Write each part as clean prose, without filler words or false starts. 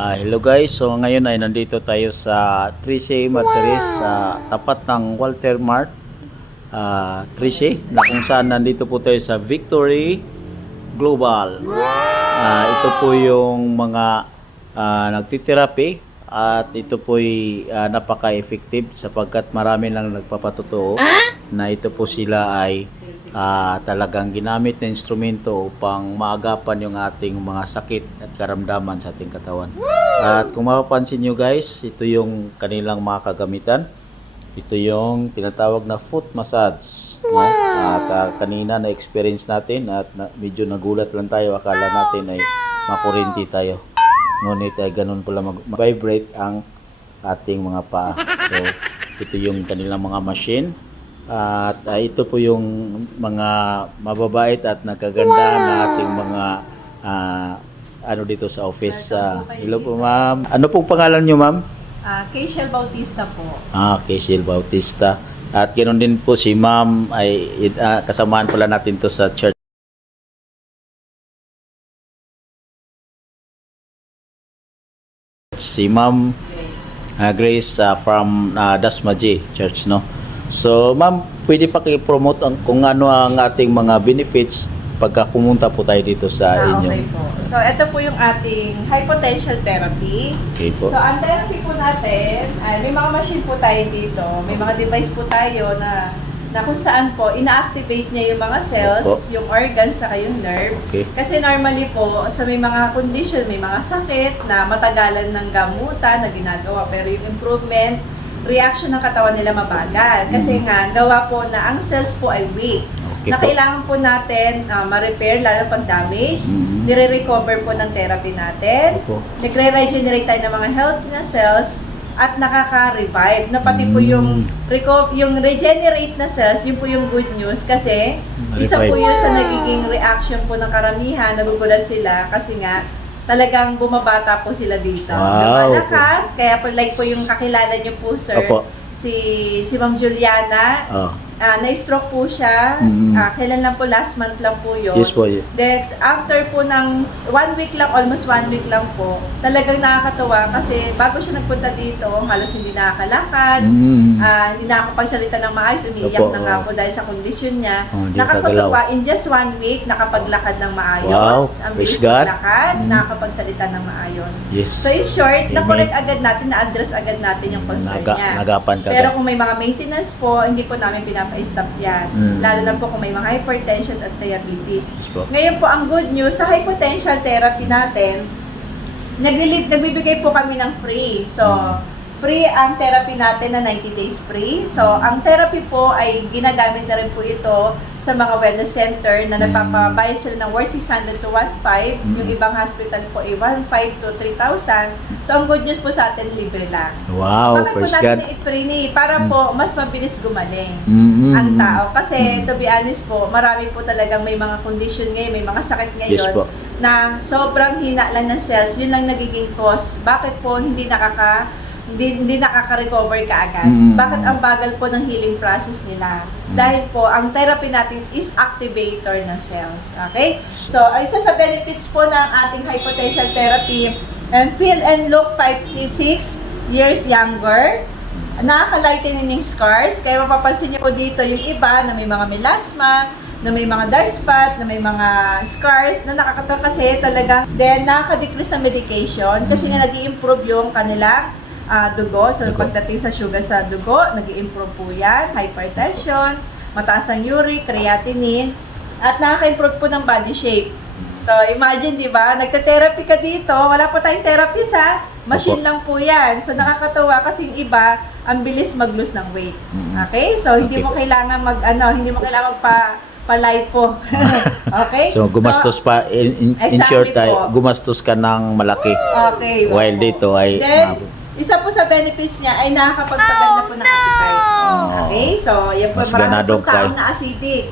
Hello guys, so ngayon ay nandito tayo sa 3C Materis sa tapat ng Walter Mart 3C na kung saan nandito po tayo sa Victory Global. Ito po yung mga nagtiterapi at ito po ay napaka-effective sapagkat marami lang nagpapatotoo na ito po sila ay talagang ginamit na instrumento upang maagapan yung ating mga sakit at karamdaman sa ating katawan. At kung mapapansin nyo guys, ito yung kanilang mga kagamitan. Ito yung tinatawag na foot massage. No? At kanina na-experience natin at medyo nagulat lang tayo. Akala natin ay makurinti tayo. Ngunit ay ganun pala mag-vibrate ang ating mga paa. So ito yung kanilang mga machine. At ito po yung mga mababait at nagaganda na ating mga ano dito sa office. Hello po ma'am. Ano pong pangalan nyo ma'am? Keishel Bautista po. Keishel Bautista. At ganoon din po si ma'am ay kasamahan pala natin to sa church. Si ma'am Grace from Dasmaji Church, no? So, ma'am, pwede pa i-promote kung ano ang ating mga benefits pagka pumunta po tayo dito sa inyo. Okay po. So, ito po yung ating high potential therapy. Okay po. So, ang therapy po natin, ay may mga machine po tayo dito. May mga device po tayo na kung saan po, ina-activate niya yung mga cells, yung organs, saka yung nerve. Okay. Kasi normally po, sa may mga condition, may mga sakit na matagalan ng gamutan na ginagawa. Pero yung improvement, reaction ng katawan nila mabagal. Kasi nga, gawa po na ang cells po ay weak. Okay Na po. kailangan po natin ma-repair, lalo pag damage. Nire-recover po ng therapy natin. Opo. Nagre-regenerate tayo ng mga healthy na cells at nakaka-revive. Na pati po yung regenerate na cells, yun po yung good news kasi isa po yun sa nagiging reaction po ng karamihan. Nagugulat sila kasi nga talagang bumabata po sila dito. Wow. Lumalakas, kaya po like po yung kakilala niyo po sir, Opo. si Ma'am Juliana. Na-stroke po siya. Kailan lang po? Last month lang po yun. Yes po. Then, after po ng 1 week lang, almost 1 week lang po, talagang nakakatuwa kasi bago siya nagpunta dito, halos hindi nakakalakad, hindi nakakapagsalita ng maayos, umiiyak Opo, na nga po dahil sa kondisyon niya. Hindi Nakakatuwa, in just 1 week, nakapaglakad ng maayos. Wow, Ang praise bilis God. maglakad, nakakapagsalita ng maayos. Yes. So in short, Amen. na-correct agad natin, na-address agad natin yung concern niya. Nagapan ka Pero agad. kung may mga maintenance po, hindi po namin pinapa-stop yan. Lalo na po kung may mga hypertension at diabetes. Yes po. Ngayon po, ang good news, sa high potential therapy natin, nagbibigay po kami ng free. So, free ang therapy natin na 90 days free. So, ang therapy po ay ginagamit na rin po ito sa mga wellness center na nagpapabayad sila ng worth 600 to 1,500. Yung ibang hospital po ay 1,500 to 3,000. So, ang good news po sa atin, libre lang. Wow, Bakit po praise natin God. i-free ni? Para po mas mabilis gumaling ang tao. Kasi, to be honest po, marami po talagang may mga condition ngayon, may mga sakit ngayon. Yes po. Na sobrang hina lang ng cells, yun lang nagiging cause. Bakit po hindi nakaka-recover kaagad? Bakit ang bagal po ng healing process nila? Dahil po, ang therapy natin is activator ng cells. Okay? So, isa sa benefits po ng ating high potential therapy, and feel and look 56 years younger, nakaka-lightening scars. Kaya mapapansin niyo po dito yung iba na may mga melasma, na may mga dark spot, na may mga scars, na nakakatawa kasi talaga. Then, nakaka-decrease ng medication kasi nga nag-i-improve yung kanilang dugo. So, pagdating sa sugar sa dugo, nag-i-improve po yan. Hypertension, mataas ang uric, creatinine, at nakaka-improve po ng body shape. So, imagine, di ba? Nagte-therapy ka dito, wala pa tayong therapist ha. Machine lang po yan. So, nakakatawa kasi yung iba, ang bilis mag-lose ng weight. Okay? So, hindi mo kailangan pa-lipo. Okay? So, gumastos pa, in Exactly short, ay, po. gumastos ka ng malaki. Okay. While opo. dito ay Then, isa po sa benefits niya ay nakakapagpaganda po ng appetite. Okay? So, yan po, Mas marami ganadong po taong kay- na acidic.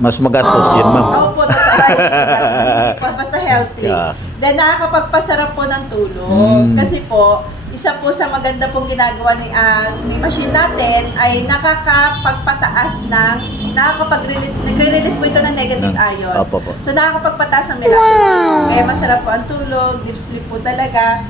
mas magastos yun, ma'am. Opo, totoo. Hindi po, basta healthy. Yeah. Then, nakakapagpasarap po ng tulog. Kasi po, isa po sa maganda pong ginagawa ni machine natin ay nakakapagpataas ng, nagre-release po ito ng negative ion. Opo po. So, nakakapagpataas ng melatonin. Kaya masarap po ang tulog, deep sleep po talaga.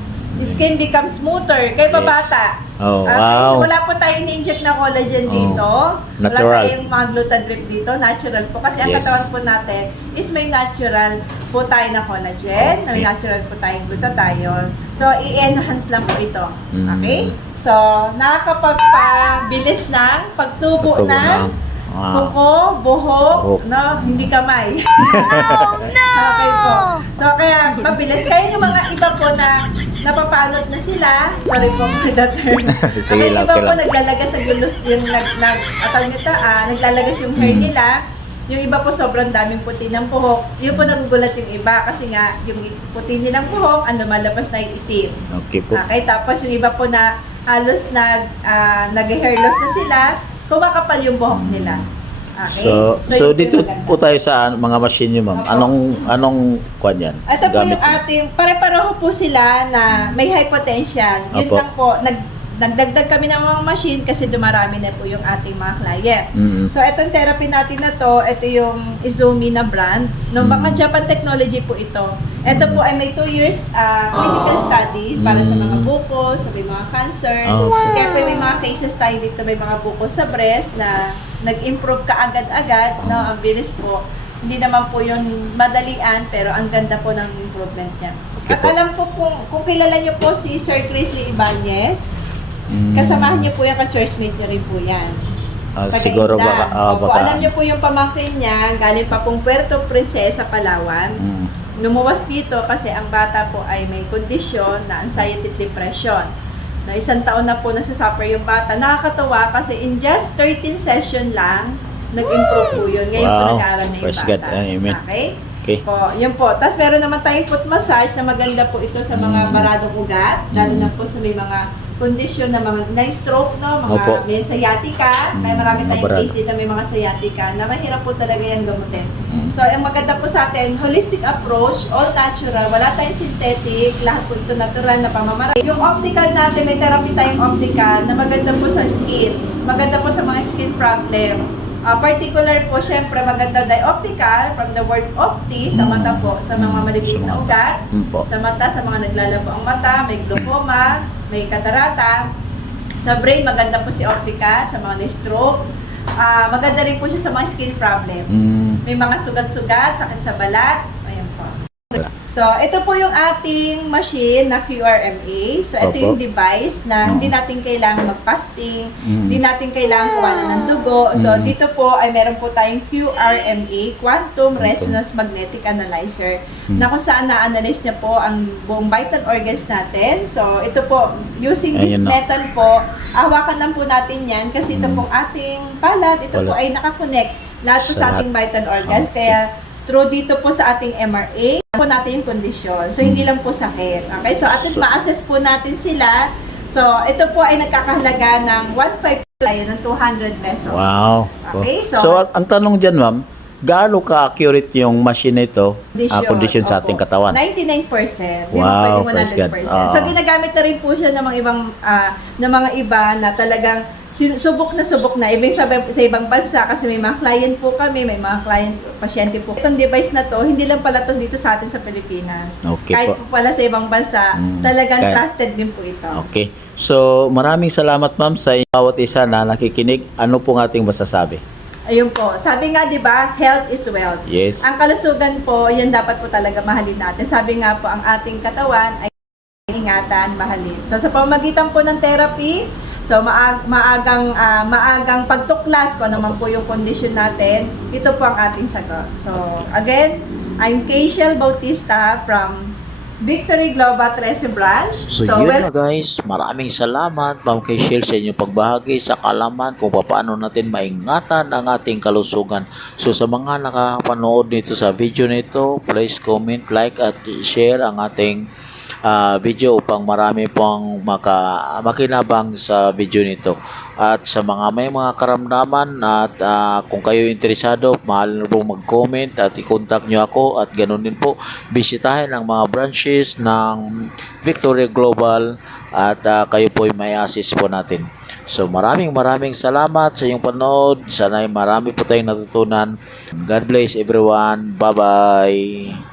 skin becomes smoother. Kaya pa Yes. bata. Oh, Okay, wow. wala po tayong in-inject na collagen Oh, dito. natural. Wala tayong mga glutadrip dito. Natural po. Kasi ang Yes. katawan po natin is may natural po tayo na collagen, na may Okay. natural po tayong glutathione. So, i-enhance lang po ito. Mm. Okay? So, nakakapagpabilis ng pagtubo ng kuko, buhok, Buhok. no, hindi kamay. Okay po. So, kaya mabilis. Kaya yung mga iba po na napapalot na sila, sorry po for the term. Sige lang, Iba okay po lang. naglalagas ng gulus, yung naglalagas yung hair nila. Yung iba po sobrang daming puti ng buhok. Yun po nagugulat yung iba kasi nga yung puti nilang buhok, ang lumalabas na yung itim. Okay po. Okay, tapos yung iba po na halos nag-hair loss na sila, kumakapal yung buhok nila. Okay? So yun dito yung maganda. po tayo sa mga machine nyo, ma'am. Anong kwan yan? Ito po Gamit yung ating, pare-pareho po sila na may high potential. Yun Opo. lang po, nagdagdag kami ng mga machine kasi dumarami na po yung ating mga client. Mm. So, itong therapy natin na to, ito yung Izumi na brand. No, mga Japan technology po ito. Ito po ay may 2 years clinical study para sa mga buko, sa may mga cancer. Okay. Kaya po may mga cases tayo dito, may mga buko sa breast na nag-improve ka agad-agad. No, ang bilis po. Hindi naman po yun madalian, pero ang ganda po ng improvement niya. Okay At po. alam ko kung kilala niyo po si Sir Chris Lee Ibanez, Mm. kasamahan niyo po yung ka-churchmate niyo rin po yan. Siguro Pagkainda. baka, Opo, alam niyo po yung pamangkin niya, galing pa pong Puerto Princesa, Palawan. Mm. Lumuwas dito kasi ang bata po ay may kondisyon na anxiety depression. Na 1 taon na po nagsasuffer yung bata. Nakakatawa kasi in just 13 session lang, nag-improve po yun. Ngayon po Wow. nag-aaral na yung Praise bata. God. Amen. Okay? Okay. Po, yun po. Tapos meron naman tayong foot massage na maganda po ito sa mga baradong ugat, lalo na po sa may mga kondisyon na mga stroke, no? Mga Opo. may sciatica. May marami Mga tayong barado. case dito may mga sciatica na mahirap po talaga yung gamutin. So, ang maganda po sa atin, holistic approach, all natural, wala tayong synthetic, lahat po ito natural na pamamaraan. Yung optical natin, may therapy tayong optical na maganda po sa skin, maganda po sa mga skin problem. Particular po, syempre, maganda dioptical from the word opti, sa mata po, sa mga maliliit na ugat, Po. sa mata, sa mga naglalabo ang mata, may glaucoma, may katarata. Sa brain, maganda po si optica, sa mga stroke. Maganda rin po siya sa mga skin problem. Mm. May mga sugat-sugat, sakit sa balat. Ayan po. So, ito po yung ating machine na QRMA. So, ito Opo. yung device na hindi natin kailangan mag-fasting, Mm. hindi natin kailangan kuwanan ng dugo. So, Mm. dito po ay meron po tayong QRMA, Quantum Resonance Magnetic Analyzer, na kung saan na-analyze niya po ang buong vital organs natin. So, ito po, using this Ayun na. metal po, hawakan lang po natin yan kasi ito pong ating palad, ito po Palad. ay nakakonect lahat po Sa sa ating vital organs. Okay. Kaya, through dito po sa ating MRA, po natin yung kondisyon. So, hindi lang po sakit. Okay? So, at least ma-assess po natin sila. So, ito po ay nagkakahalaga ng 1.5 tayo ng 200 pesos. Wow. Okay? So, ang tanong dyan, ma'am, gaano ka-accurate yung machine na ito, condition sa opo. ating katawan? 99%. Di Wow, ba praise pwedeng God. 100%. So, ginagamit na rin po siya ng mga ibang, ng mga iba na talagang subok na. Ibig sabihin sa ibang bansa kasi may mga client po kami, may mga client, pasyente po. Itong device na to, hindi lang pala to dito sa atin sa Pilipinas. Okay Kahit po. po pala sa ibang bansa, talagang Kaya- trusted din po ito. Okay. So, maraming salamat, ma'am, sa bawat isa na nakikinig. Ano pong ating masasabi? Ayun po. Sabi nga, di ba, health is wealth. Yes. Ang kalusugan po, yan dapat po talaga mahalin natin. Sabi nga po, ang ating katawan ay ingatan, mahalin. So, sa pamamagitan po ng therapy, so maagang pagtuklas kung ano man po yung condition natin, ito po ang ating sagot. So, again, I'm Keishel Bautista from Victory Global 13 Branch. So yun na guys, maraming salamat Ma'am Keishel sa inyong pagbahagi sa kalaman kung paano natin maingatan ang ating kalusugan. So sa mga nakapanood nito sa video nito, please comment, like at share ang ating video upang marami pong makinabang sa video nito. At sa mga may mga karamdaman at kung kayo interesado, mahal na pong mag-comment at i-contact nyo ako at ganoon din po, bisitahin ang mga branches ng Victory Global at kayo po ay may assist po natin. So maraming salamat sa inyong panood. Sana ay marami po tayong natutunan. God bless everyone. Bye-bye.